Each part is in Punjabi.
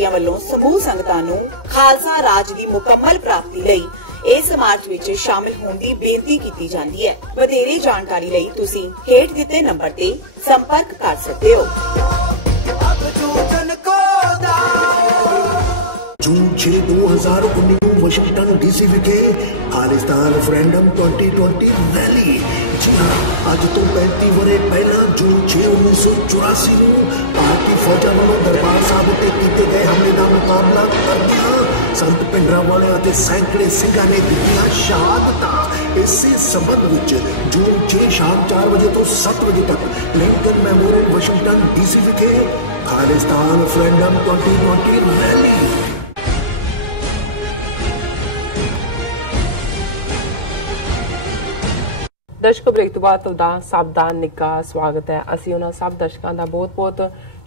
ਜਥੇਬੰਦੀਆਂ ਵੱਲੋਂ ਸਮੂਹ ਸੰਗਤਾਂ ਨੂੰ ਖਾਲਸਾ ਰਾਜ ਦੀ ਮੁਕੰਮਲ ਪ੍ਰਾਪਤੀ ਲਈ ਇਸ ਮਾਰਚ ਵਿੱਚ ਸ਼ਾਮਿਲ ਹੋਣ ਦੀ ਬੇਨਤੀ ਕੀਤੀ ਜਾਂਦੀ ਹੈ। ਵਧੇਰੇ ਜਾਣਕਾਰੀ ਲਈ ਤੁਸੀਂ ਹੇਠ ਦਿੱਤੇ ਨੰਬਰ ਤੇ ਸੰਪਰਕ ਕਰ ਸਕਦੇ ਹੋ। जून 6 2019 वाशिंगटन DC विखे खालिस्तान रेफरेंडम 2020 रैली। जी हाँ, अज तो 35 वरे पहला जून 6 1984 ਨੂੰ ਭਾਰਤੀ ਫੌਜਾਂ ਵੱਲੋਂ ਦਰਬਾਰ ਸਾਹਿਬ ਤੇ ਕੀਤੇ ਗਏ ਹਮਲੇ ਦਾ ਮੁਕਾਬਲਾ ਕਰਦਿਆਂ ਸੰਤ ਭਿੰਡਰਾਂਵਾਲੇ ਅਤੇ ਸੈਂਕੜੇ ਸਿੰਘਾਂ ਨੇ ਦਿੱਤੀਆਂ ਸ਼ਹਾਦਤਾਂ। ਇਸੇ ਸੰਬੰਧ ਵਿੱਚ ਜੂਨ 6 ਸ਼ਾਮ 4 ਵਜੇ ਤੋਂ 7 ਵਜੇ ਤੱਕ ਲਿੰਕਨ ਮੈਮੋਰੀਅਲ ਵਾਸ਼ਿੰਗਟਨ DC ਵਿਖੇ ਖਾਲਿਸਤਾਨ रेफरेंडम 2020 रैली। दर्शकों, ब्रेक तो बाद तुहाडा सब दा निੱਘਾ स्वागत है। ਅਸੀਂ ਉਹਨਾਂ ਸਭ ਦਰਸ਼ਕਾਂ ਦਾ ਬਹੁਤ-ਬਹੁਤ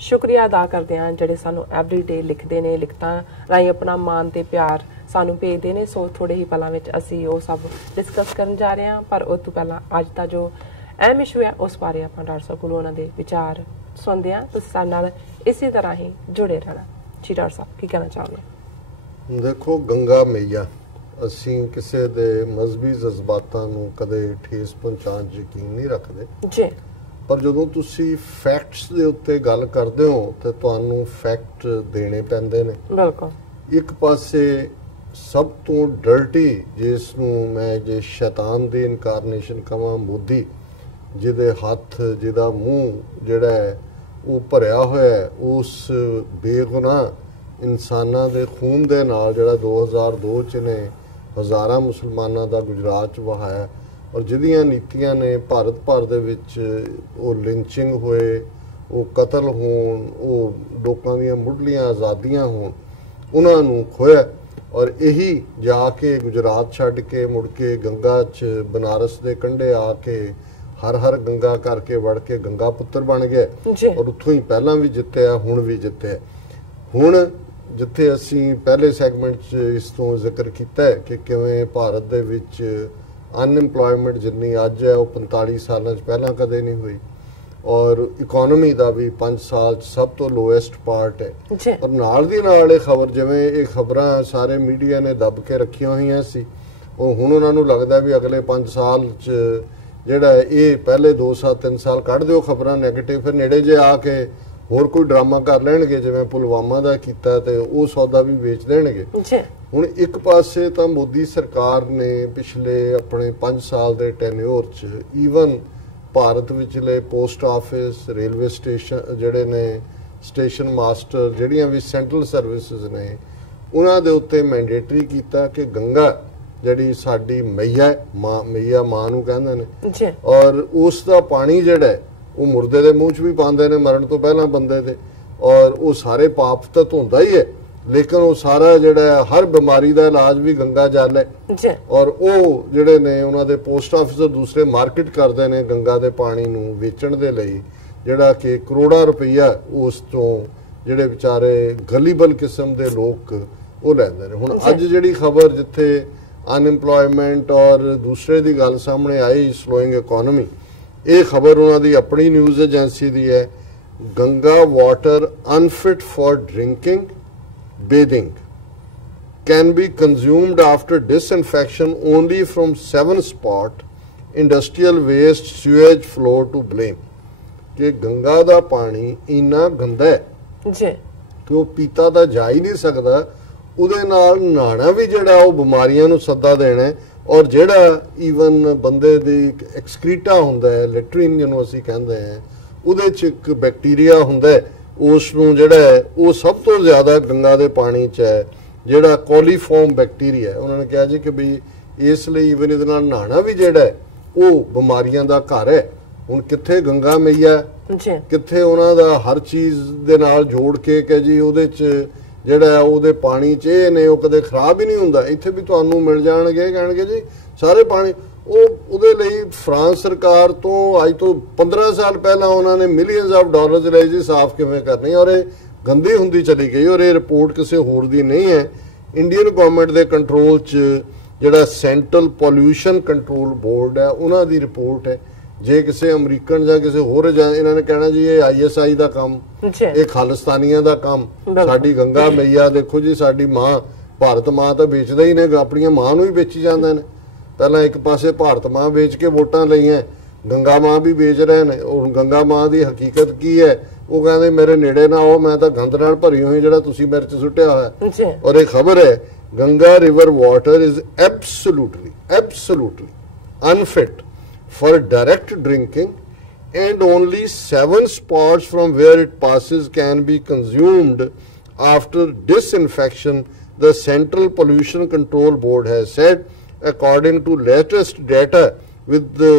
ਸ਼ੁਕਰੀਆ ਅਦਾ ਕਰਦੇ ਹਾਂ ਜਿਹੜੇ ਸਾਨੂੰ ਐਵਰੀਡੇ ਲਿਖਦੇ ਨੇ, ਲਿਖਤਾਂ ਰਾਹੀਂ ਆਪਣਾ ਮਾਣ ਤੇ ਪਿਆਰ ਸਾਨੂੰ ਭੇਜਦੇ ਨੇ। ਸੋ ਥੋੜੇ ਹੀ ਪਲਾਂ ਵਿੱਚ ਅਸੀਂ ਉਹ ਸਭ ਡਿਸਕਸ ਕਰਨ ਜਾ ਰਹੇ ਹਾਂ, ਪਰ ਉਸ ਤੋਂ ਪਹਿਲਾਂ ਅੱਜ ਦਾ ਜੋ ਅਹਿਮ ਇਸ਼ੂ ਹੈ ਉਸ ਬਾਰੇ ਆਪਾਂ ਡਾਕਟਰ ਸਾਹਿਬ ਕੋਲੋਂ ਉਹਨਾਂ ਦੇ ਵਿਚਾਰ ਸੁਣਦੇ ਹਾਂ। ਤੁਸੀਂ ਸਾਡੇ ਨਾਲ ਇਸੇ ਤਰ੍ਹਾਂ ਹੀ ਜੁੜੇ ਰਹਿਣਾ। ਜੀ ਡਾਕਟਰ ਸਾਹਿਬ, ਕੀ ਕਹਿਣਾ ਚਾਹੋਗੇ? ਦੇਖੋ, ਗੰਗਾ ਮਈਆ, ਅਸੀਂ ਕਿਸੇ ਦੇ ਮਜ਼ਹਬੀ ਜਜ਼ਬਾਤਾਂ ਨੂੰ ਕਦੇ ਠੇਸ ਪਹੁੰਚਾਉਣ 'ਚ ਯਕੀਨ ਨਹੀਂ ਰੱਖਦੇ ਜੀ, ਪਰ ਜਦੋਂ ਤੁਸੀਂ ਫੈਕਟਸ ਦੇ ਉੱਤੇ ਗੱਲ ਕਰਦੇ ਹੋ ਤਾਂ ਤੁਹਾਨੂੰ ਫੈਕਟ ਦੇਣੇ ਪੈਂਦੇ ਨੇ। ਬਿਲਕੁਲ। ਇੱਕ ਪਾਸੇ ਸਭ ਤੋਂ ਡਰਟੀ, ਜਿਸ ਨੂੰ ਮੈਂ ਜੇ ਸ਼ੈਤਾਨ ਦੀ ਇਨਕਾਰਨੇਸ਼ਨ ਕਹਾਂ, ਮੋਦੀ, ਜਿਹਦੇ ਹੱਥ, ਜਿਹਦਾ ਮੂੰਹ ਜਿਹੜਾ ਹੈ ਉਹ ਭਰਿਆ ਹੋਇਆ ਉਸ ਬੇਗੁਨਾਹ ਇਨਸਾਨਾਂ ਦੇ ਖੂਨ ਦੇ ਨਾਲ, ਜਿਹੜਾ 2002 'ਚ ਨੇ ਹਜ਼ਾਰਾਂ ਮੁਸਲਮਾਨਾਂ ਦਾ ਗੁਜਰਾਤ 'ਚ ਵਹਾਇਆ, ਔਰ ਜਿਹਦੀਆਂ ਨੀਤੀਆਂ ਨੇ ਭਾਰਤ ਭਰ ਦੇ ਵਿੱਚ ਉਹ ਲਿੰਚਿੰਗ ਹੋਏ, ਉਹ ਕਤਲ ਹੋਣ, ਉਹ ਲੋਕਾਂ ਦੀਆਂ ਮੁੱਢਲੀਆਂ ਆਜ਼ਾਦੀਆਂ ਹੋਣ, ਉਹਨਾਂ ਨੂੰ ਖੋਇਆ। ਔਰ ਇਹੀ ਜਾ ਕੇ ਗੁਜਰਾਤ ਛੱਡ ਕੇ ਮੁੜ ਕੇ ਗੰਗਾ 'ਚ ਬਨਾਰਸ ਦੇ ਕੰਢੇ ਆ ਕੇ ਹਰ ਹਰ ਗੰਗਾ ਕਰਕੇ ਵੜ ਕੇ ਗੰਗਾ ਪੁੱਤਰ ਬਣ ਗਿਆ। ਔਰ ਉੱਥੋਂ ਹੀ ਪਹਿਲਾਂ ਵੀ ਜਿੱਤਿਆ, ਹੁਣ ਵੀ ਜਿੱਤਿਆ। ਹੁਣ ਜਿੱਥੇ ਅਸੀਂ ਪਹਿਲੇ ਸੈਗਮੈਂਟ 'ਚ ਇਸ ਤੋਂ ਜ਼ਿਕਰ ਕੀਤਾ ਹੈ ਕਿ ਕਿਵੇਂ ਭਾਰਤ ਦੇ ਵਿੱਚ ਅਨਇੰਪਲੋਇਮੈਂਟ ਜਿੰਨੀ ਅੱਜ ਹੈ ਉਹ 45 ਸਾਲਾਂ 'ਚ ਪਹਿਲਾਂ ਕਦੇ ਨਹੀਂ ਹੋਈ, ਔਰ ਇਕੋਨਮੀ ਦਾ ਵੀ 5 ਸਾਲ 'ਚ ਸਭ ਤੋਂ ਲੋਐਸਟ ਪਾਰਟ ਹੈ। ਔਰ ਨਾਲ ਦੀ ਨਾਲ ਇਹ ਖਬਰ, ਜਿਵੇਂ ਇਹ ਖਬਰਾਂ ਸਾਰੇ ਮੀਡੀਆ ਨੇ ਦੱਬ ਕੇ ਰੱਖੀਆਂ ਹੋਈਆਂ ਸੀ, ਉਹ ਹੁਣ ਉਹਨਾਂ ਨੂੰ ਲੱਗਦਾ ਵੀ ਅਗਲੇ 5 ਸਾਲ 'ਚ ਜਿਹੜਾ ਇਹ ਪਹਿਲੇ 2 ਸਾਲ 3 ਸਾਲ ਕੱਢ ਦਿਓ ਖਬਰਾਂ ਨੈਗੇਟਿਵ, ਫਿਰ ਨੇੜੇ ਜੇ ਆ ਕੇ ਹੋਰ ਕੋਈ ਡਰਾਮਾ ਕਰ ਲੈਣਗੇ ਜਿਵੇਂ ਪੁਲਵਾਮਾ ਦਾ ਕੀਤਾ ਤੇ ਉਹ ਸੌਦਾ ਵੀ ਵੇਚ ਦੇਣਗੇ। ਹੁਣ ਇੱਕ ਪਾਸੇ ਤਾਂ ਮੋਦੀ ਸਰਕਾਰ ਨੇ ਪਿਛਲੇ ਆਪਣੇ 5 ਸਾਲ ਦੇ ਟੈਨਿਓਰ 'ਚ ਈਵਨ ਭਾਰਤ ਵਿਚਲੇ ਪੋਸਟ ਆਫਿਸ, ਰੇਲਵੇ ਸਟੇਸ਼ਨ ਜਿਹੜੇ ਨੇ, ਸਟੇਸ਼ਨ ਮਾਸਟਰ, ਜਿਹੜੀਆਂ ਵੀ ਸੈਂਟਰਲ ਸਰਵਿਸਿਜ਼ ਨੇ, ਉਹਨਾਂ ਦੇ ਉੱਤੇ ਮੈਂਡੇਟਰੀ ਕੀਤਾ ਕਿ ਗੰਗਾ ਜਿਹੜੀ ਸਾਡੀ ਮਈਆ, ਮਈਆ ਮਾਂ ਨੂੰ ਕਹਿੰਦੇ ਨੇ, ਔਰ ਉਸ ਦਾ ਪਾਣੀ ਜਿਹੜਾ ਉਹ ਮੁਰਦੇ ਦੇ ਮੂੰਹ 'ਚ ਵੀ ਪਾਉਂਦੇ ਨੇ ਮਰਨ ਤੋਂ ਪਹਿਲਾਂ ਬੰਦੇ ਦੇ, ਔਰ ਉਹ ਸਾਰੇ ਪਾਪ ਤਾਂ ਧੋਂਦਾ ਹੀ ਹੈ, ਲੇਕਿਨ ਉਹ ਸਾਰਾ ਜਿਹੜਾ ਹਰ ਬਿਮਾਰੀ ਦਾ ਇਲਾਜ ਵੀ ਗੰਗਾ ਜਲ ਹੈ। ਔਰ ਉਹ ਜਿਹੜੇ ਨੇ ਉਹਨਾਂ ਦੇ ਪੋਸਟ ਆਫਿਸਰ ਦੂਸਰੇ ਮਾਰਕੀਟ ਕਰਦੇ ਨੇ ਗੰਗਾ ਦੇ ਪਾਣੀ ਨੂੰ ਵੇਚਣ ਦੇ ਲਈ, ਜਿਹੜਾ ਕਿ ਕਰੋੜਾਂ ਰੁਪਈਆ ਉਸ ਤੋਂ ਜਿਹੜੇ ਵਿਚਾਰੇ ਗਲੀਬਲ ਕਿਸਮ ਦੇ ਲੋਕ ਉਹ ਲੈਂਦੇ ਨੇ। ਹੁਣ ਅੱਜ ਜਿਹੜੀ ਖਬਰ ਜਿੱਥੇ ਅਨਇੰਪਲੋਇਮੈਂਟ ਔਰ ਦੂਸਰੇ ਦੀ ਗੱਲ ਸਾਹਮਣੇ ਆਈ, ਸਲੋਇੰਗ ਇਕੋਨਮੀ, ਇਹ ਖਬਰ ਉਹਨਾਂ ਦੀ ਆਪਣੀ ਨਿਊਜ਼ ਏਜੰਸੀ ਦੀ ਹੈ। Ganga water unfit for drinking, bathing can be consumed after disinfection only from 7 spot industrial waste sewage flow to blame। ਕਿ ਗੰਗਾ ਦਾ ਪਾਣੀ ਇੰਨਾ ਗੰਦਾ ਹੈ ਕਿ ਉਹ ਪੀਤਾ ਤਾਂ ਜਾ ਹੀ ਨਹੀਂ ਸਕਦਾ, ਉਹਦੇ ਨਾਲ ਨਹਾਣਾ ਵੀ ਜਿਹੜਾ ਉਹ ਬਿਮਾਰੀਆਂ ਨੂੰ ਸੱਦਾ ਦੇਣਾ। ਔਰ ਜਿਹੜਾ ਈਵਨ ਬੰਦੇ ਦੀ ਐਕਸਕ੍ਰੀਟਾ ਹੁੰਦਾ ਹੈ, ਲੈਟਰੀਨ ਜਿਹਨੂੰ ਅਸੀਂ ਕਹਿੰਦੇ ਹਾਂ, ਉਹਦੇ 'ਚ ਇੱਕ ਬੈਕਟੀਰੀਆ ਹੁੰਦਾ ਹੈ, ਉਸ ਨੂੰ ਜਿਹੜਾ ਹੈ ਉਹ ਸਭ ਤੋਂ ਜ਼ਿਆਦਾ ਗੰਗਾ ਦੇ ਪਾਣੀ 'ਚ ਹੈ, ਜਿਹੜਾ ਕੋਲੀਫਾਰਮ ਬੈਕਟੀਰੀਆ। ਉਹਨਾਂ ਨੇ ਕਿਹਾ ਜੀ ਕਿ ਵੀ ਇਸ ਲਈ ਈਵਨ ਇਹਦੇ ਨਾਲ ਨਹਾਣਾ ਵੀ ਜਿਹੜਾ ਹੈ ਉਹ ਬਿਮਾਰੀਆਂ ਦਾ ਘਰ ਹੈ। ਹੁਣ ਕਿੱਥੇ ਗੰਗਾ ਮਈਆ, ਕਿੱਥੇ ਉਹਨਾਂ ਦਾ ਹਰ ਚੀਜ਼ ਦੇ ਨਾਲ ਜੋੜ ਕੇ ਕਿ ਜੀ ਉਹਦੇ 'ਚ ਜਿਹੜਾ ਉਹਦੇ ਪਾਣੀ 'ਚ ਇਹ ਨੇ ਉਹ ਕਦੇ ਖਰਾਬ ਹੀ ਨਹੀਂ ਹੁੰਦਾ, ਇੱਥੇ ਵੀ ਤੁਹਾਨੂੰ ਮਿਲ ਜਾਣਗੇ, ਕਹਿਣਗੇ ਜੀ ਸਾਰੇ ਪਾਣੀ। ਉਹਦੇ ਲਈ ਫਰਾਂਸ ਸਰਕਾਰ ਤੋਂ ਅੱਜ ਤੋਂ 15 ਸਾਲ ਪਹਿਲਾਂ ਉਹਨਾਂ ਨੇ ਮਿਲੀਅਨਸ ਆਫ ਡਾਲਰਸ ਲਏ ਜੀ ਸਾਫ਼ ਕਿਵੇਂ ਕਰਨੀ, ਔਰ ਇਹ ਗੰਦੀ ਹੁੰਦੀ ਚਲੀ ਗਈ। ਔਰ ਇਹ ਰਿਪੋਰਟ ਕਿਸੇ ਹੋਰ ਦੀ ਨਹੀਂ ਹੈ, ਇੰਡੀਅਨ ਗਵਰਨਮੈਂਟ ਦੇ ਕੰਟਰੋਲ 'ਚ ਜਿਹੜਾ ਸੈਂਟਰਲ ਪੋਲਿਊਸ਼ਨ ਕੰਟਰੋਲ ਬੋਰਡ ਹੈ ਉਹਨਾਂ ਦੀ ਰਿਪੋਰਟ ਹੈ, ਜੇ ਕਿਸੇ ਅਮਰੀਕਨ ਜਾਂ ਕਿਸੇ ਹੋਰ ਇਹਨਾਂ ਨੇ ਕਹਿਣਾ ਜੀ ਇਹ ISI ਦਾ ਕੰਮ, ਇਹ ਖਾਲਿਸਤਾਨੀਆਂ ਦਾ ਕੰਮ। ਸਾਡੀ ਗੰਗਾ ਮਈਆ ਦੇਖੋ ਜੀ, ਸਾਡੀ ਮਾਂ ਭਾਰਤ ਮਾਂ ਤਾਂ ਵੇਚਦਾ ਹੀ ਨੇ, ਆਪਣੀਆਂ ਮਾਂ ਨੂੰ ਹੀ ਵੇਚੀ ਜਾਂਦੇ ਨੇ। ਪਹਿਲਾਂ ਇੱਕ ਪਾਸੇ ਭਾਰਤ ਮਾਂ ਵੇਚ ਕੇ ਵੋਟਾਂ ਲਈਆਂ, ਗੰਗਾ ਮਾਂ ਵੀ ਵੇਚ ਰਹੇ ਨੇ। ਉਹ ਗੰਗਾ ਮਾਂ ਦੀ ਹਕੀਕਤ ਕੀ ਹੈ? ਉਹ ਕਹਿੰਦੇ ਮੇਰੇ ਨੇੜੇ ਨਾ ਆਓ, ਮੈਂ ਤਾਂ ਗੰਦ ਨਾਲ ਭਰੀ ਹੋਈ ਜਿਹੜਾ ਤੁਸੀਂ ਮੇਰੇ 'ਚ ਸੁੱਟਿਆ ਹੋਇਆ। ਔਰ ਇਹ ਖਬਰ ਹੈ Ganga river water is absolutely unfit for direct drinking and only 7 spots from where it passes can be consumed after disinfection, the Central Pollution Control Board has said. According to latest data with the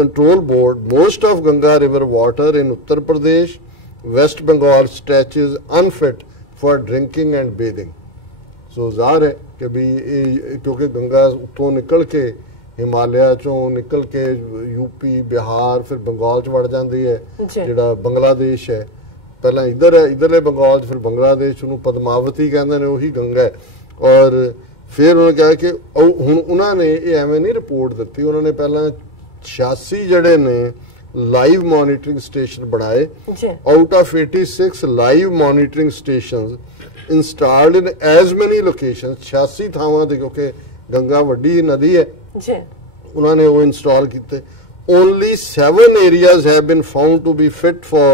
control board, most of Ganga river water in Uttar Pradesh, West Bengal stretch is unfit for drinking and bathing. So ਜ਼ਾਹਰ ਹੈ ਕਿ ਵੀ ਇਹ ਕਿਉਂਕਿ ਗੰਗਾ ਉੱਤੋਂ ਨਿਕਲ ਕੇ ਹਿਮਾਲਿਆ ਚੋਂ ਨਿਕਲ ਕੇ ਯੂਪੀ ਬਿਹਾਰ ਫਿਰ ਬੰਗਾਲ ਚ ਵੜ ਜਾਂਦੀ ਹੈ, ਜਿਹੜਾ ਬੰਗਲਾਦੇਸ਼ ਹੈ। ਪਹਿਲਾਂ ਇੱਧਰ ਹੈ, ਇੱਧਰਲੇ ਬੰਗਾਲ ਚ, ਫਿਰ ਬੰਗਲਾਦੇਸ਼ ਨੂੰ ਪਦਮਾਵਤੀ ਕਹਿੰਦੇ ਨੇ, ਉਹੀ ਗੰਗਾ ਹੈ। ਔਰ ਫਿਰ ਉਹਨਾਂ ਕਿਹਾ ਕਿ ਹੁਣ ਉਹਨਾਂ ਨੇ ਇਹ ਐਵੇਂ ਨਹੀਂ ਰਿਪੋਰਟ ਦਿੱਤੀ, ਉਹਨਾਂ ਨੇ ਪਹਿਲਾਂ 86 ਜਿਹੜੇ ਨੇ ਲਾਈਵ ਮੋਨੀਟਰਿੰਗ ਸਟੇਸ਼ਨ ਬਣਾਏ। Out of 86 live monitoring stations installed in as many locations, 86 ਥਾਵਾਂ ਤੇ, ਕਿਉਂਕਿ ਗੰਗਾ ਵੱਡੀ ਨਦੀ ਹੈ, ਉਹਨਾਂ ਨੇ ਉਹ ਇੰਸਟਾਲ ਕੀਤੇ। only 7 areas have been found to be fit for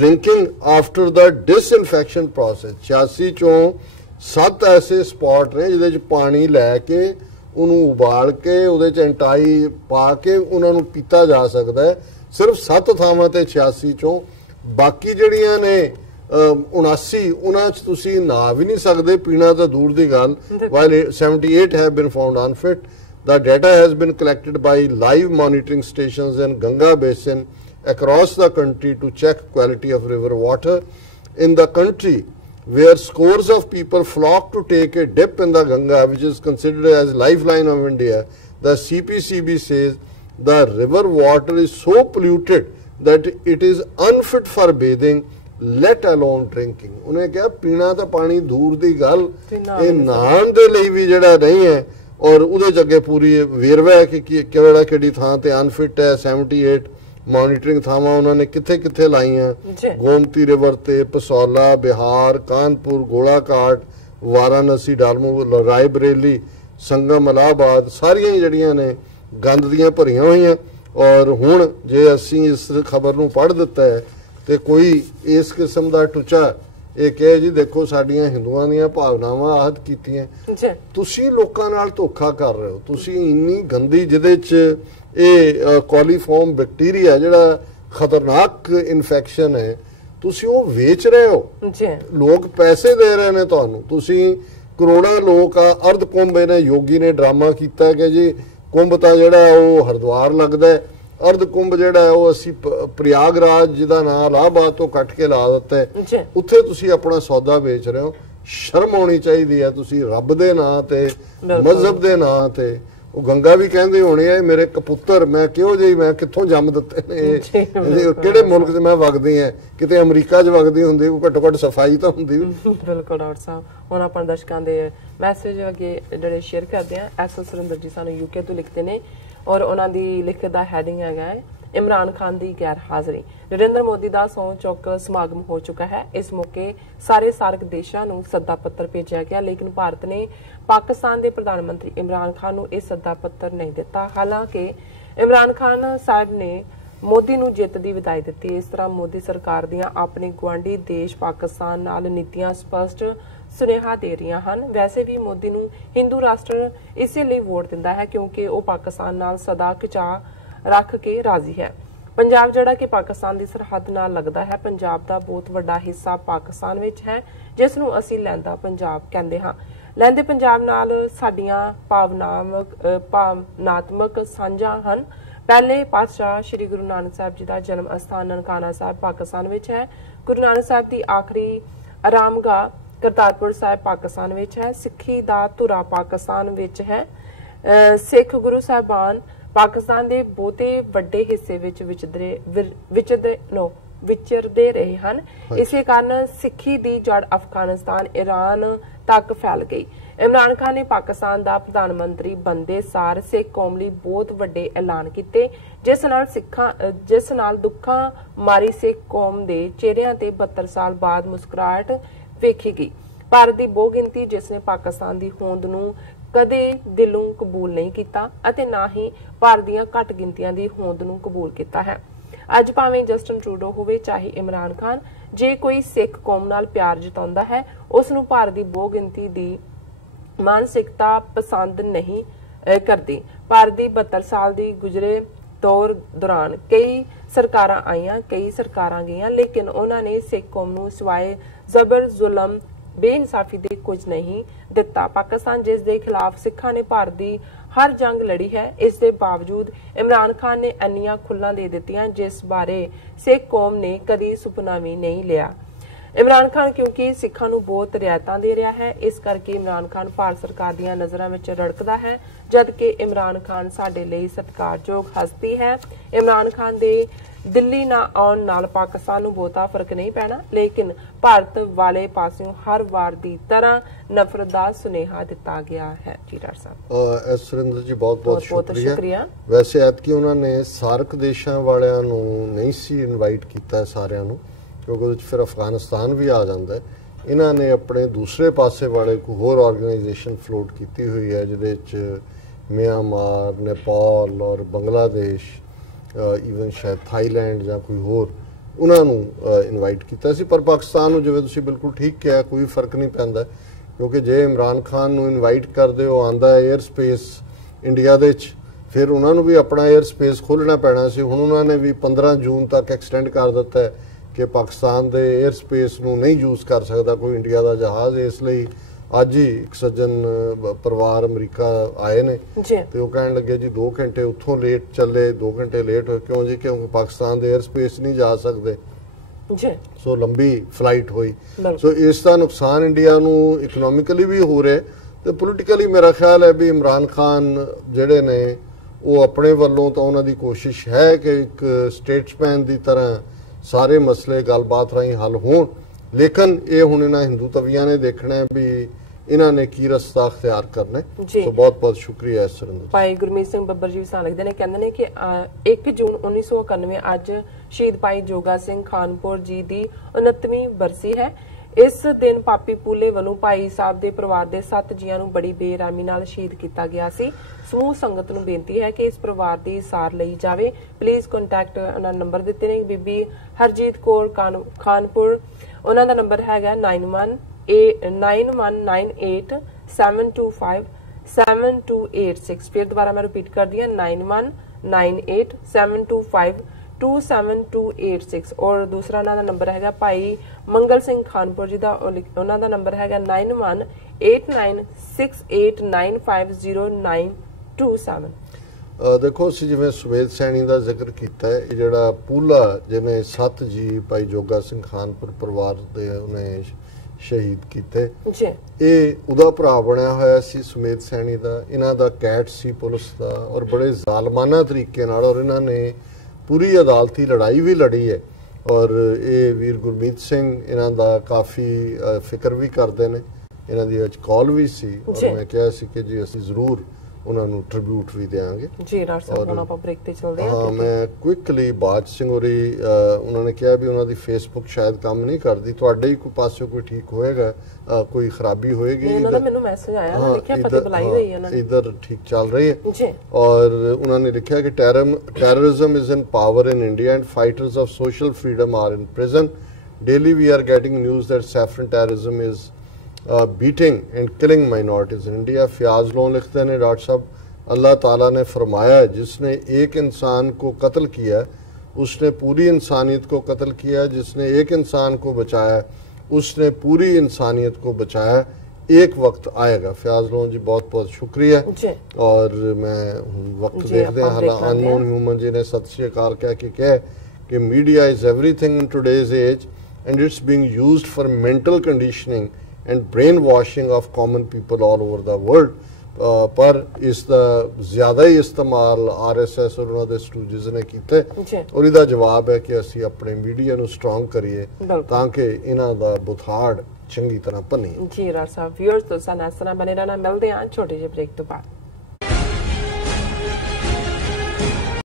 drinking after the disinfection process। 86 ਚੋਂ 7 ਐਸੇ ਸਪੌਟ ਨੇ ਜਿਹਦੇ ਚ ਪਾਣੀ ਲੈ ਕੇ ਉਹਨੂੰ ਉਬਾਲ ਕੇ ਉਹਦੇ ਚ ਐਂਟਾਈ ਪਾ ਕੇ ਉਹਨਾਂ ਨੂੰ ਪੀਤਾ ਜਾ ਸਕਦਾ ਹੈ। ਸਿਰਫ 7 ਥਾਵਾਂ ਤੇ 86 ਚੋਂ। ਬਾਕੀ ਜਿਹੜੀਆਂ ਨੇ 79 ਉਹਨਾਂ ਚ ਤੁਸੀਂ ਨਹਾ ਵੀ ਨਹੀਂ ਸਕਦੇ, ਪੀਣਾ ਤਾਂ ਦੂਰ ਦੀ ਗੱਲ। while 78 have been found unfit. The data has been collected by live monitoring stations in Ganga basin across the country to check quality of river water. In the country where scores of people flock to take a dip in the Ganga, which is considered as lifeline of India, the CPCB says the river water is so polluted that it is unfit for bathing, let alone drinking. ਉਹਨੇ ਕਿਹਾ ਪੀਣਾ ਤਾਂ ਪਾਣੀ ਦੂਰ ਦੀ ਗੱਲ, ਇਹ ਨਹਾਉਣ ਦੇ ਲਈ ਵੀ ਜਿਹੜਾ ਨਹੀਂ ਹੈ। ਔਰ ਉਹਦੇ ਚ ਅੱਗੇ ਪੂਰੀ ਵੇਰਵਾ ਹੈ ਕਿ ਕਿਹੜਾ ਕਿਹੜੀ ਥਾਂ ਤੇ ਅਨਫਿਟ ਹੈ। 78 ਮੋਨੀਟਰਿੰਗ ਥਾਵਾਂ ਉਹਨਾਂ ਨੇ ਕਿੱਥੇ ਕਿੱਥੇ ਲਾਈਆਂ, ਗੋਮਤੀ ਰਿਵਰ ਤੇ, ਪਸੌਲਾ ਬਿਹਾਰ, ਕਾਨਪੁਰ, ਗੋਲਾਘਾਟ, ਵਾਰਾਣਸੀ, ਡਾਲਮੂ, ਰਾਏ ਬਰੇਲੀ, ਸੰਗਮ, ਇਲਾਹਾਬਾਦ, ਸਾਰੀਆਂ ਜਿਹੜੀਆਂ ਨੇ ਗੰਦ ਦੀਆਂ ਭਰੀਆਂ ਹੋਈਆਂ। ਔਰ ਹੁਣ ਜੇ ਅਸੀਂ ਇਸ ਖਬਰ ਨੂੰ ਪੜ੍ਹ ਦਿੱਤਾ ਹੈ ਤੇ ਕੋਈ ਇਸ ਕਿਸਮ ਦਾ ਟੁੱਚਾ ਇਹ ਕਹੇ ਜੀ ਦੇਖੋ ਸਾਡੀਆਂ ਹਿੰਦੂਆਂ ਦੀਆਂ ਭਾਵਨਾਵਾਂ ਆਹਤ ਕੀਤੀਆਂ, ਤੁਸੀਂ ਲੋਕਾਂ ਨਾਲ ਧੋਖਾ ਕਰ ਰਹੇ ਹੋ। ਤੁਸੀਂ ਇੰਨੀ ਗੰਦੀ ਜਿਹਦੇ ਚ ਇਹ ਕੋਲੀਫਾਰਮ ਬੈਕਟੀਰੀਆ ਜਿਹੜਾ ਖਤਰਨਾਕ ਇਨਫੈਕਸ਼ਨ ਹੈ, ਤੁਸੀਂ ਉਹ ਵੇਚ ਰਹੇ ਹੋ। ਲੋਕ ਪੈਸੇ ਦੇ ਰਹੇ ਨੇ ਤੁਹਾਨੂੰ, ਤੁਸੀਂ ਕਰੋੜਾਂ ਲੋਕ ਆ। ਅਰਧ ਕੁੰਭ ਨੇ ਯੋਗੀ ਨੇ ਡਰਾਮਾ ਕੀਤਾ ਕਿ ਜੀ ਕੁੰਭ ਤਾਂ ਜਿਹੜਾ ਉਹ ਹਰਿਦੁਆਰ ਲੱਗਦਾ ਹੈ, ਅਰਧ ਕੁੰਭ ਜਿਹੜਾ ਉਹ ਅਸੀਂ ਪ੍ਰਯਾਗਰਾਜ ਜਿਹਦਾ ਨਾਂ ਇਲਾਹਾਬਾਦ ਤੋਂ ਕੱਟ ਕੇ ਲਾ ਦਿੱਤਾ ਹੈ, ਉੱਥੇ ਤੁਸੀਂ ਆਪਣਾ ਸੌਦਾ ਵੇਚ ਰਹੇ ਹੋ। ਸ਼ਰਮ ਆਉਣੀ ਚਾਹੀਦੀ ਹੈ। ਤੁਸੀਂ ਰੱਬ ਦੇ ਨਾਂ ਤੇ, ਮਜ਼ਹਬ ਦੇ ਨਾਂ ਤੇ, ਉਹ ਗੰਗਾ ਵੀ ਕਹਿੰਦੇ ਹੋਣੇ ਆ ਮੇਰੇ ਕਪੁੱਤਰ, ਮੈਂ ਕਿਹੋ ਜਿਹੀ, ਮੈਂ ਕਿੱਥੋਂ ਜੰਮ ਦਿੱਤੇ ਨੇ, ਕਿਹੜੇ ਮੁਲਕ 'ਚ ਮੈਂ ਵਗਦੀ ਹਾਂ, ਕਿਤੇ ਅਮਰੀਕਾ 'ਚ ਵਗਦੀ ਹੁੰਦੀ, ਘੱਟੋ ਘੱਟ ਸਫਾਈ ਤਾਂ ਹੁੰਦੀ। ਬਿਲਕੁਲ ਡਾਕਟਰ ਸਾਹਿਬ, ਹੁਣ ਆਪਾਂ ਦਰਸ਼ਕਾਂ ਦੇ ਮੈਸੇਜ ਅੱਗੇ ਜਿਹੜੇ ਸ਼ੇਅਰ ਕਰਦੇ ਆ। ਐਸਐਲ ਸੁਰਿੰਦਰ ਜੀ ਸਾਨੂੰ UK ਤੋਂ ਲਿਖਦੇ ਨੇ ਔਰ ਉਹਨਾਂ ਦੀ ਲਿਖਤ ਦਾ ਹੈਡਿੰਗ ਹੈਗਾ ਹੈ ਇਮਰਾਨ ਖਾਨ ਦੀ ਗੈਰ ਹਾਜ਼ਰੀ। ਨਰਿੰਦਰ ਮੋਦੀ ਦਾ ਸਹੁੰ ਚੁੱਕ ਸਮਾਗਮ ਹੋ ਚੁੱਕਾ ਹੈ। ਇਸ ਮੌਕੇ ਸਾਰੇ ਸਾਰਕ ਦੇਸ਼ਾਂ ਨੂੰ ਸੱਦਾ ਪੱਤਰ ਭੇਜਿਆ ਗਿਆ, ਲੇਕਿਨ ਭਾਰਤ ਨੇ ਪਾਕਿਸਤਾਨ ਦੇ ਪ੍ਰਧਾਨ ਮੰਤਰੀ ਇਮਰਾਨ ਖਾਨ ਨੂੰ ਇਹ ਸੱਦਾ ਪੱਤਰ ਨਹੀਂ ਦਿੱਤਾ। ਹਾਲਾਂਕਿ ਇਮਰਾਨ ਖਾਨ ਸਾਹਿਬ ਨੇ ਮੋਦੀ ਨੂੰ ਜਿੱਤ ਦੀ ਵਧਾਈ ਦਿੱਤੀ। ਇਸ ਤਰ੍ਹਾਂ ਮੋਦੀ ਸਰਕਾਰ ਦੀਆਂ ਆਪਣੇ ਗੁਆਂਢੀ ਦੇਸ਼ ਪਾਕਿਸਤਾਨ ਨਾਲ ਨੀਤੀਆਂ ਸਪਸ਼ਟ ਸੁਨੇਹਾ ਦੇ ਰਹੀਆਂ ਹਨ। ਵੈਸੇ ਵੀ ਮੋਦੀ ਨੂੰ ਹਿੰਦੂ ਰਾਸ਼ਟਰ ਇਸੇ ਲਈ ਵੋਟ ਦਿੰਦਾ ਹੈ ਕਿਉਂਕਿ ਉਹ ਪਾਕਿਸਤਾਨ ਨਾਲ ਸਦਾ ਖਿਚਾਅ ਰੱਖ ਕੇ ਰਾਜ਼ੀ ਹੈ। ਪੰਜਾਬ ਜਿਹੜਾ ਕਿ ਪਾਕਿਸਤਾਨ ਦੀ ਸਰਹੱਦ ਨਾਲ ਲੱਗਦਾ ਹੈ, ਪੰਜਾਬ ਦਾ ਬਹੁਤ ਵੱਡਾ ਹਿੱਸਾ ਪਾਕਿਸਤਾਨ ਵਿੱਚ ਹੈ, ਜਿਸ ਨੂੰ ਅਸੀਂ ਲਹਿੰਦਾ ਪੰਜਾਬ ਕਹਿੰਦੇ ਹਾਂ। ਲਹਿੰਦੇ ਪੰਜਾਬ ਨਾਲ ਸਾਡੀਆਂ ਭਾਵਨਾਤਮਕ ਸਾਂਝਾਂ ਹਨ। ਪਹਿਲੇ ਪਾਤਸ਼ਾਹ ਸ੍ਰੀ ਗੁਰੂ ਨਾਨਕ ਸਾਹਿਬ ਜੀ ਦਾ ਜਨਮ ਅਸਥਾਨ ਨਨਕਾਣਾ ਸਾਹਿਬ ਪਾਕਿਸਤਾਨ ਵਿੱਚ ਹੈ। ਗੁਰੂ ਨਾਨਕ ਸਾਹਿਬ ਦੀ ਆਖਰੀ ਆਰਾਮਗਾਹ ਕਰਤਾਰਪੁਰ ਸਾਹਿਬ ਪਾਕਿਸਤਾਨ ਵਿੱਚ ਹੈ। ਸਿੱਖੀ ਦਾ ਧੁਰਾ ਪਾਕਿਸਤਾਨ ਵਿੱਚ ਹੈ। ਸਿੱਖ ਗੁਰੂ ਸਾਹਿਬਾਨ ਪਾਕਿਸਤਾਨ ਦੇ ਬਹੁਤੇ ਵੱਡੇ ਹਿੱਸੇ ਵਿੱਚ ਵਿਚਰਦੇ ਰਹੇ ਹਨ। ਇਸੇ ਕਾਰਨ ਸਿੱਖੀ ਦੀ ਜੜ ਅਫਗਾਨਿਸਤਾਨ ਈਰਾਨ ਤੱਕ ਫੈਲ ਗਈ। ਇਮਰਾਨ ਖਾਨ ਨੇ ਪਾਕਿਸਤਾਨ ਦਾ ਪ੍ਰਧਾਨ ਮੰਤਰੀ ਬਣਦੇ ਸਾਰ ਸਿੱਖ ਕੌਮ ਲਈ ਬਹੁਤ ਵੱਡੇ ਐਲਾਨ ਕੀਤੇ, ਜਿਸ ਨਾਲ ਦੁੱਖਾਂ ਮਾਰੀ ਸਿੱਖ ਕੌਮ ਦੇ ਚਿਹਰਿਆਂ ਤੇ 72 ਸਾਲ ਬਾਅਦ ਮੁਸਕਰਾਹਟ ਵੇਖੀ ਗਈ। ਭਾਰਤ ਦੀ ਬਹੁਗਿਣਤੀ ਜਿਸ ਨੇ ਪਾਕਿਸਤਾਨ ਦੀ ਹੋਂਦ ਨੂੰ ਕਦੇ ਦਿਲੋਂ ਕਬੂਲ ਨਹੀਂ ਕੀਤਾ ਅਤੇ ਨਾ ਹੀ ਭਾਰਤ ਦੀਆਂ ਘੱਟ ਗਿਣਤੀਆਂ ਦੀ ਹੋਂਦ ਨੂੰ ਕਬੂਲ ਕੀਤਾ ਹੈ। ਅੱਜ ਭਾਵੇਂ ਜਸਟਿਨ ਟਰੂਡੋ ਹੋਵੇ ਚਾਹੇ ਇਮਰਾਨ ਖਾਨ, ਜੇ ਕੋਈ ਸਿੱਖ ਕੌਮ ਨਾਲ ਪਿਆਰ ਜਤਾਉਂਦਾ ਹੈ ਉਸ ਨੂੰ ਭਾਰਤ ਦੀ ਬਹੁਗਿਣਤੀ ਦੀ ਮਾਨਸਿਕਤਾ ਪਸੰਦ ਨਹੀਂ ਕਰਦੀ। ਭਾਰਤ ਦੀ 72 ਸਾਲ ਦੀ ਗੁਜ਼ਰੇ ਦੌਰ ਦੌਰਾਨ ਕਈ ਸਰਕਾਰਾਂ ਆਈਆਂ, ਕਈ ਸਰਕਾਰਾਂ ਗਈਆਂ, ਲੇਕਿਨ ਉਹਨਾਂ ਨੇ ਸਿੱਖ ਕੌਮ ਨੂੰ ਸਿਵਾਏ ਜ਼ਬਰ, ਜ਼ੁਲਮ, ਬੇਇਨਸਾਫੀ ਦੇ ਕੁਝ ਨਹੀਂ ਦਿੱਤਾ। ਪਾਕਿਸਤਾਨ ਜਿਸ ਦੇ ਖਿਲਾਫ ਸਿੱਖਾਂ ਨੇ ਭਾਰਤ ਦੀ ਹਰ ਜੰਗ ਲੜੀ ਹੈ, ਇਸ ਦੇ ਬਾਵਜੂਦ ਇਮਰਾਨ ਖਾਨ ਨੇ ਇੰਨੀਆਂ ਖੁੱਲ੍ਹਾਂ ਦੇ ਦਿੱਤੀਆਂ ਜਿਸ ਬਾਰੇ ਸਿੱਖ ਕੌਮ ਨੇ ਕਦੀ ਸੁਪਨਾ ਵੀ ਨਹੀਂ ਲਿਆ। ਇਮਰਾਨ ਖਾਨ ਕਿਉਂਕਿ ਸਿੱਖਾਂ ਨੂੰ ਬਹੁਤ ਰਿਆਇਤਾਂ ਦੇ ਰਿਹਾ ਹੈ, ਇਸ ਕਰਕੇ ਇਮਰਾਨ ਖਾਨ ਭਾਰਤ ਸਰਕਾਰ ਦੀਆਂ ਨਜ਼ਰਾਂ ਵਿੱਚ ਰੜਕਦਾ ਹੈ, ਜਦਕਿ ਇਮਰਾਨ ਖਾਨ ਸਾਡੇ ਲਈ ਸਤਿਕਾਰਯੋਗ ਹਸਤੀ ਹੈ। ਇਮਰਾਨ ਖਾਨ ਦੇ ਦਿੱਲੀ ਨਾ ਆਉਣ ਨਾਲ ਪਾਕਿਸਤਾਨ ਨੂੰ ਬਹੁਤਾ ਫਰਕ ਨਹੀਂ ਪੈਣਾ, ਲੇਕਿਨ ਭਾਰਤ ਵਾਲੇ ਪਾਸਿਓਂ ਹਰ ਵਾਰ ਦੀ ਤਰ੍ਹਾਂ ਨਫ਼ਰਤ ਦਾ ਸੁਨੇਹਾ ਦਿੱਤਾ ਗਿਆ ਹੈ। ਜੀ ਡਾਕਟਰ ਸਾਹਿਬ ਸੁਰਿੰਦਰ ਜੀ ਬਹੁਤ ਬਹੁਤ ਸ਼ੁਕਰੀਆ। ਵੈਸੇ ਐਤਕੀ ਉਹਨਾਂ ਨੇ ਸਾਰਕ ਦੇਸ਼ਾਂ ਵਾਲਿਆਂ ਨੂੰ ਨਹੀਂ ਸੀ ਇਨਵਾਈਟ ਕੀਤਾ ਸਾਰਿਆਂ ਨੂੰ, ਕਿਉਂਕਿ ਉਹਦੇ 'ਚ ਫਿਰ ਅਫਗਾਨਿਸਤਾਨ ਵੀ ਆ ਜਾਂਦਾ ਹੈ। ਇਹਨਾਂ ਨੇ ਆਪਣੇ ਦੂਸਰੇ ਪਾਸੇ ਵਾਲੇ ਕੋਈ ਹੋਰ ਆਰਗੇਨਾਈਜੇਸ਼ਨ ਫਲੋਟ ਕੀਤੀ ਹੋਈ ਹੈ ਜਿਹਦੇ 'ਚ ਮਿਆਂਮਾਰ, ਨੇਪਾਲ ਔਰ ਬੰਗਲਾਦੇਸ਼, ਈਵਨ ਸ਼ਾਇਦ ਥਾਈਲੈਂਡ ਜਾਂ ਕੋਈ ਹੋਰ, ਉਹਨਾਂ ਨੂੰ ਇਨਵਾਈਟ ਕੀਤਾ ਸੀ। ਪਰ ਪਾਕਿਸਤਾਨ ਨੂੰ ਜਿਵੇਂ ਤੁਸੀਂ ਬਿਲਕੁਲ ਠੀਕ ਕਿਹਾ ਕੋਈ ਫਰਕ ਨਹੀਂ ਪੈਂਦਾ, ਕਿਉਂਕਿ ਜੇ ਇਮਰਾਨ ਖਾਨ ਨੂੰ ਇਨਵਾਈਟ ਕਰਦੇ ਹੋ ਆਉਂਦਾ ਹੈ 에ਅਰ ਸਪੇਸ ਇੰਡੀਆ ਦੇ 'ਚ, ਫਿਰ ਉਹਨਾਂ ਨੂੰ ਵੀ ਆਪਣਾ 에ਅਰ ਸਪੇਸ ਖੋਲ੍ਹਣਾ ਪੈਣਾ ਸੀ। ਹੁਣ ਉਹਨਾਂ ਨੇ ਵੀ 15 ਜੂਨ ਤੱਕ ਐਕਸਟੈਂਡ ਕਰ ਦਿੱਤਾ ਹੈ ਕਿ ਪਾਕਿਸਤਾਨ ਦੇ 에ਅਰ ਸਪੇਸ ਨੂੰ ਨਹੀਂ ਯੂਜ਼ ਕਰ ਸਕਦਾ ਕੋਈ ਇੰਡੀਆ ਦਾ ਜਹਾਜ਼। ਇਸ ਲਈ ਅੱਜ ਹੀ ਇੱਕ ਸੱਜਣ ਪਰਿਵਾਰ ਅਮਰੀਕਾ ਆਏ ਨੇ ਤੇ ਉਹ ਕਹਿਣ ਲੱਗੇ ਜੀ 2 ਘੰਟੇ ਉੱਥੋਂ ਲੇਟ ਚੱਲੇ, 2 ਘੰਟੇ ਲੇਟ ਹੋਏ। ਕਿਉਂ ਜੀ? ਕਿਉਂਕਿ ਪਾਕਿਸਤਾਨ ਦੇ 에ਅਰ ਸਪੇਸ ਨਹੀਂ ਜਾ ਸਕਦੇ, ਸੋ ਲੰਬੀ ਫਲਾਈਟ ਹੋਈ। ਸੋ ਇਸ ਦਾ ਨੁਕਸਾਨ ਇੰਡੀਆ ਨੂੰ ਇਕਨੋਮਿਕਲੀ ਵੀ ਹੋ ਰਿਹਾ ਤੇ ਪੋਲੀਟੀਕਲੀ ਮੇਰਾ ਖਿਆਲ ਹੈ ਵੀ ਇਮਰਾਨ ਖਾਨ ਜਿਹੜੇ ਨੇ ਉਹ ਆਪਣੇ ਵੱਲੋਂ ਤਾਂ ਉਹਨਾਂ ਦੀ ਕੋਸ਼ਿਸ਼ ਹੈ ਕਿ ਇੱਕ ਸਟੇਟਸਮੈਨ ਦੀ ਤਰ੍ਹਾਂ ਸਾਰੇ ਮਸਲੇ ਗੱਲਬਾਤ ਰਾਹੀਂ ਹੱਲ ਹੋਣ, ਲੇਕਿਨ ਇਹ ਹੁਣ ਇਹਨਾਂ ਹਿੰਦੂ ਤਵੀਆਂ ਨੇ ਦੇਖਣਾ ਹੈ ਵੀ ਇਹਨਾਂ ਨੇ ਕੀ ਰਸਤਾ ਅਖਤਿਆਰ ਕਰਨਾ ਹੈ। ਸੋ ਬਹੁਤ ਬਹੁਤ ਸ਼ੁਕਰੀਆ ਸੁਰਿੰਦਰ। ਭਾਈ ਗੁਰਮੀਤ ਸਿੰਘ ਬੱਬਰ ਜੀ ਸਾਂ ਲਿਖਦੇ ਨੇ, ਕਹਿੰਦੇ ਨੇ ਕਿ 1 ਜੂਨ 1991 ਅੱਜ ਸ਼ਹੀਦ ਭਾਈ ਜੋਗਾ ਸਿੰਘ ਖਾਨਪੁਰ ਜੀ ਦੀ 29ਵੀਂ ਬਰਸੀ ਹੈ। ਇਸ ਦਿਨ ਪਾਪੀ ਪੂਲੇ ਵੱਲੋਂ ਭਾਈ ਸਾਹਿਬ ਦੇ ਪਰਿਵਾਰ ਦੇ 7 ਜੀਆਂ ਨੂੰ ਬੜੀ ਬੇਰਹਿਮੀ ਨਾਲ ਸ਼ਹੀਦ ਕੀਤਾ ਗਿਆ ਸੀ। ਸਮੂਹ ਸੰਗਤ ਨੂੰ ਬੇਨਤੀ ਹੈ ਕਿ ਇਸ ਪਰਿਵਾਰ ਦੀ ਸਾਰ ਲਈ ਜਾਵੇ। ਪਲੀਜ਼ ਕੰਟੈਕਟ, ਉਹਨਾਂ ਨੰਬਰ ਦਿੱਤੇ ਨੇ, ਬੀਬੀ ਹਰਜੀਤ ਕੌਰ ਖਾਨਪੁਰ, ਉਹਨਾਂ ਦਾ ਨੰਬਰ ਹੈਗਾ 9198725726। ਫਿਰ ਦੁਬਾਰਾ ਮੈਂ ਰਿਪੀਟ ਕਰਦੀ ਹਾਂ 9198725726 ਔਰ ਦੂਸਰਾ ਉਹਨਾਂ ਦਾ ਨੰਬਰ ਹੈਗਾ ਭਾਈ ਮੰਗਲ ਸਿੰਘ ਖਾਨਪੁਰ ਜੀ ਦਾ, ਉਹਨਾਂ ਦਾ ਨੰਬਰ ਹੈਗਾ 9189695097। ਦੇਖੋ ਅਸੀਂ ਜਿਵੇਂ ਸੁਮੇਧ ਸੈਣੀ ਦਾ ਜ਼ਿਕਰ ਕੀਤਾ ਹੈ, ਇਹ ਜਿਹੜਾ ਪੂਲਾ ਜਿਵੇਂ 7 ਜੀ ਭਾਈ ਜੋਗਾ ਸਿੰਘ ਖਾਨਪੁਰ ਪਰਿਵਾਰ ਦੇ ਉਹਨੇ ਸ਼ਹੀਦ ਕੀਤੇ, ਇਹ ਉਹਦਾ ਭਰਾ ਬਣਿਆ ਹੋਇਆ ਸੀ ਸੁਮੇਧ ਸੈਣੀ ਦਾ। ਇਹਨਾਂ ਦਾ ਕੈਟ ਸੀ ਪੁਲਿਸ ਦਾ ਔਰ ਬੜੇ ਜ਼ਾਲਮਾਨਾ ਤਰੀਕੇ ਨਾਲ, ਔਰ ਇਹਨਾਂ ਨੇ ਪੂਰੀ ਅਦਾਲਤੀ ਲੜਾਈ ਵੀ ਲੜੀ ਹੈ। ਔਰ ਇਹ ਵੀਰ ਗੁਰਮੀਤ ਸਿੰਘ ਇਹਨਾਂ ਦਾ ਕਾਫੀ ਫਿਕਰ ਵੀ ਕਰਦੇ ਨੇ, ਇਹਨਾਂ ਦੀ ਅੱਜ ਕਾਲ ਵੀ ਸੀ ਔਰ ਮੈਂ ਕਿਹਾ ਸੀ ਕਿ ਜੀ ਅਸੀਂ ਜ਼ਰੂਰ ਉਹਨਾਂ ਨੂੰ ਟ੍ਰਿਬਿਊਟ ਵੀ ਦੇਵਾਂਗੇ। ਜੀ ਡਾਕਟਰ ਸਾਹਿਬ ਹੁਣ ਆਪਾਂ ਬ੍ਰੇਕ ਤੇ ਚੱਲਦੇ ਹਾਂ। ਮੈਂ ਕੁਇਕਲੀ ਬਾਜ ਸਿੰਘ ਹੋਰੀ ਉਹਨਾਂ ਨੇ ਕਿਹਾ ਵੀ ਉਹਨਾਂ ਦੀ ਫੇਸਬੁੱਕ ਸ਼ਾਇਦ ਕੰਮ ਨਹੀਂ ਕਰਦੀ, ਤੁਹਾਡੇ ਹੀ ਕੋਈ ਪਾਸੇ ਕੋਈ ਠੀਕ ਹੋਏਗਾ, ਕੋਈ ਖਰਾਬੀ ਹੋਏਗੀ? ਮੈਨੂੰ ਮੈਸੇਜ ਆਇਆ, ਮੈਂ ਲਿਖਿਆ ਪਤਾ ਬੁਲਾਈ ਹੋਈ ਹੈ ਉਹਨਾਂ ਨੇ, ਇਧਰ ਠੀਕ ਚੱਲ ਰਹੀ ਹੈ। ਔਰ ਉਹਨਾਂ ਨੇ ਲਿਖਿਆ ਕਿ terrorism is in power in India and fighters of social freedom are in prison. Daily we are getting news that saffron terrorism is beating and killing minorities in India. Fayaz Lone लिखते हैं डॉक्टर साहब, अल्लाह ताला ने फरमाया जिसने एक इंसान को कत्ल किया उसने पूरी इंसानियत को कत्ल किया, जिसने एक इंसान को बचाया उसने पूरी इंसानियत को बचाया, एक वक्त आएगा। फयाज लोन जी बहुत बहुत शुक्रिया। और मैं वक्त देखते हैं अनमोल ह्यूमन जी ने सत श्री अकाल कह के कहा कि media is everything in today's age and it's being used for mental conditioning and brainwashing of common people all over the world. पर इसका ज्यादा ही इस्तेमाल RSS और उन्होंने स्टूडियोज ने कीते और इसका जवाब है कि असी अपने मीडिया ਨੂੰ स्ट्रॉन्ग करिए ताकि इन्हां दा बुथाड़ चंगी तरह भनी। जी राज साहब व्यूअर्स तो सन इस तरह बने रहना, मिलते हैं छोटे ਜਿਹੇ ब्रेक तो बाद।